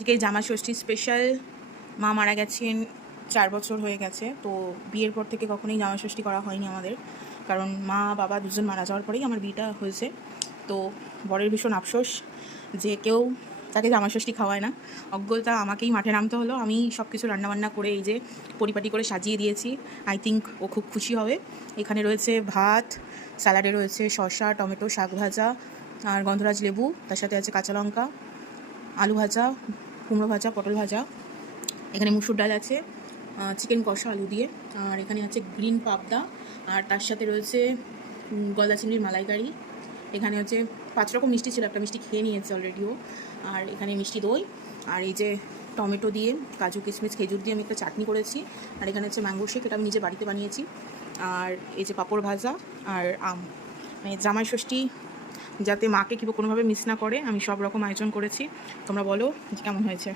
আজকে জামাই ষষ্ঠী স্পেশাল। মা মারা গেছেন 4 বছর হয়ে গেছে, তো বিয়ের পর থেকে কখনোই জামাই ষষ্ঠী করা হয়নি আমাদের, কারণ মা বাবা দুজন মারা যাওয়ার পরেই আমার বিয়েটা হয়েছে। তো বরের ভীষণ আফসোস যে কেউ তাকে জামাই ষষ্ঠী খাওয়ায় না। অজ্ঞতা আমাকেই মাঠে নামতে হলো। আমি সব কিছু রান্নাবান্না করে এই যে পরিপাটি করে সাজিয়ে দিয়েছি। আই থিঙ্ক ও খুব খুশি হবে। এখানে রয়েছে ভাত, স্যালাডে রয়েছে শসা, টমেটো, শাক ভাজা আর গন্ধরাজ লেবু, তার সাথে আছে কাঁচা লঙ্কা, আলু ভাজা, কুমড়ো ভাজা, পটল ভাজা। এখানে মুসুর ডাল আছে, চিকেন কষা আলু দিয়ে, আর এখানে আছে গ্রিন পাবদা, আর তার সাথে রয়েছে গলদা চিংড়ির মালাইকারি। এখানে হচ্ছে 5 রকম মিষ্টি ছিল, একটা মিষ্টি খেয়ে নিয়েছে অলরেডিও। আর এখানে মিষ্টি দই, আর এই যে টমেটো দিয়ে, কাজু কিশমিশ খেজুর দিয়ে আমি একটা চাটনি করেছি। আর এখানে হচ্ছে ম্যাঙ্গো শেক, এটা আমি নিজে বাড়িতে বানিয়েছি। আর এই যে পাঁপড় ভাজা আর আম। মানে জামাই ষষ্ঠী যাতে মাকে কোনোভাবে মিস না করে, আমি সব রকম আয়োজন করেছি। তোমরা বলো যে কেমন হয়েছে।